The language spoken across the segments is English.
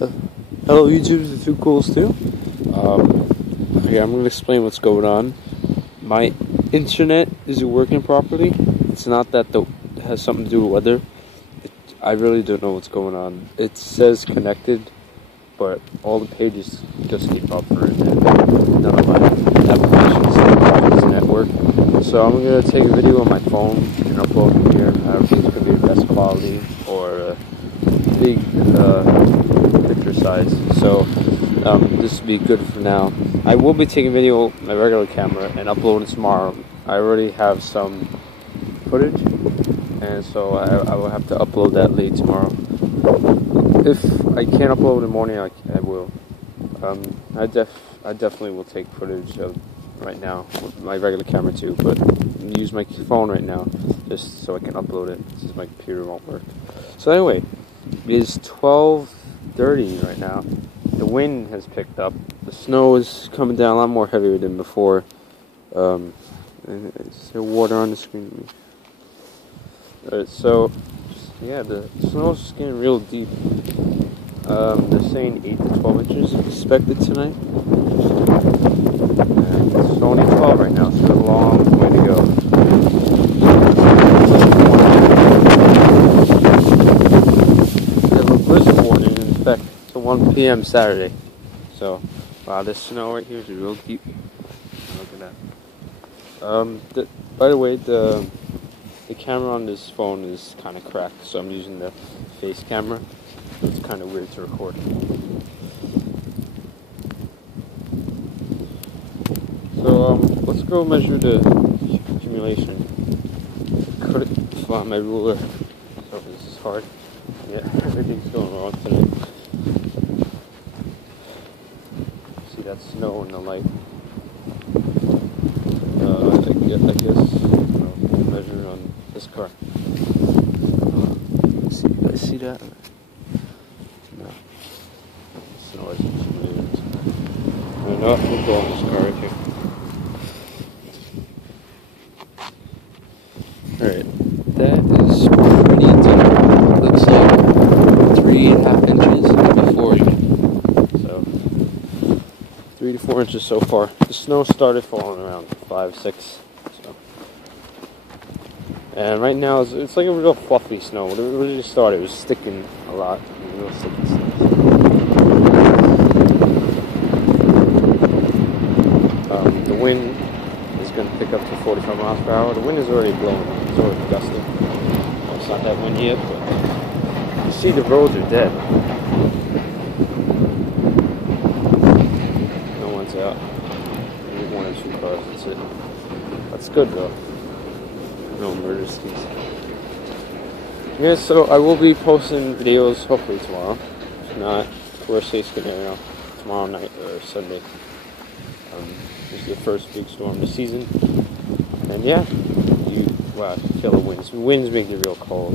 Hello YouTube, the two cools too. Okay, I'm going to explain what's going on. My internet isn't working properly. It's not that it has something to do with weather. I really don't know what's going on. It says connected, but all the pages just keep buffering and none of my applications does network. So I'm going to take a video on my phone and upload it here. I don't think it's going to be the best quality or big picture size. So this will be good for now. I will be taking video with my regular camera and upload it tomorrow. I already have some footage, and so I will have to upload that late tomorrow. If I can't upload in the morning, I will. I definitely will take footage of right now with my regular camera too, but use my phone right now just so I can upload it since my computer won't work. So anyway, it is 12:30 right now. The wind has picked up. The snow is coming down a lot more heavier than before. Is there water on the screen? Alright, so yeah, the snow's getting real deep. They're saying 8 to 12 inches is expected tonight. And it's only 12 right now, so a long way to go. They have a blizzard warning in effect to 1 p.m. Saturday. So, wow, this snow right here is real deep. Look at that. By the way, the camera on this phone is kind of cracked, so I'm using the face camera. It's kind of weird to record. So let's go measure the accumulation. Could it find my ruler? So this is hard. Yeah, everything's going wrong today. See that snow in the light. I guess we'll measure it on this car. See, you guys see that? No. Snow isn't familiar. No, we'll go on this car right here. Alright, that is pretty deep. Looks like 3.5 inches before even. So 3 to 4 inches so far. The snow started falling around 5, 6. So. And right now it's like a real fluffy snow. When it really started, it was sticking a lot. Real sticky stuff. The wind is going to pick up to 45 miles per hour. The wind is already blowing. It's already gusting. Well, it's not that windy yet, but you see the roads are dead. No one's out. Maybe 1 or 2 cars, that's it. That's good though. No murders. Yeah, so I will be posting videos hopefully tomorrow. If not, worst case scenario, tomorrow night or Sunday. This is the first big storm this season. And yeah, wow, I can feel the winds. The winds make it real cold.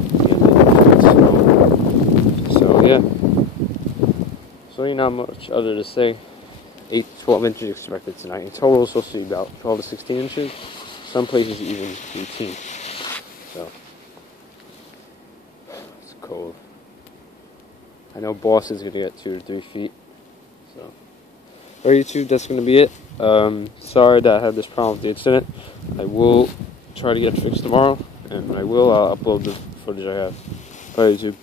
So yeah. So ain't not much other to say. 8 to 12 inches expected tonight. In total, it's supposed to be about 12 to 16 inches. Some places even 18. So it's cold. I know Boston's gonna get 2 to 3 feet. So for YouTube, that's gonna be it. Sorry that I had this problem with the internet. I will try to get it fixed tomorrow, and I'll upload the footage I have. Bye YouTube.